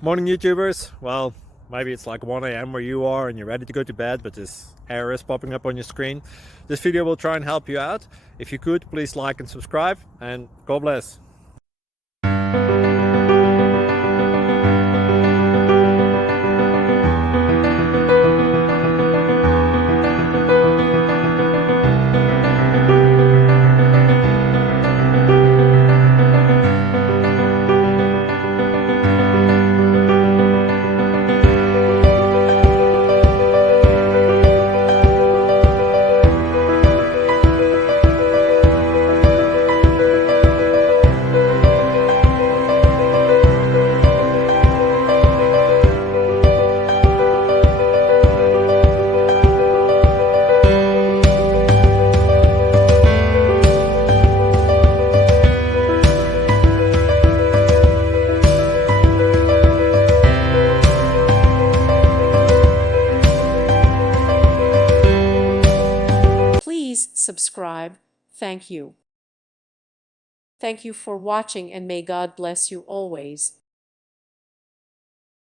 Morning, YouTubers. Well, maybe it's like 1 a.m. where you are and you're ready to go to bed, but this error is popping up on your screen. This video will try and help you out. If you could, please like and subscribe, and God bless. Please subscribe. Thank you. Thank you for watching, and may God bless you always.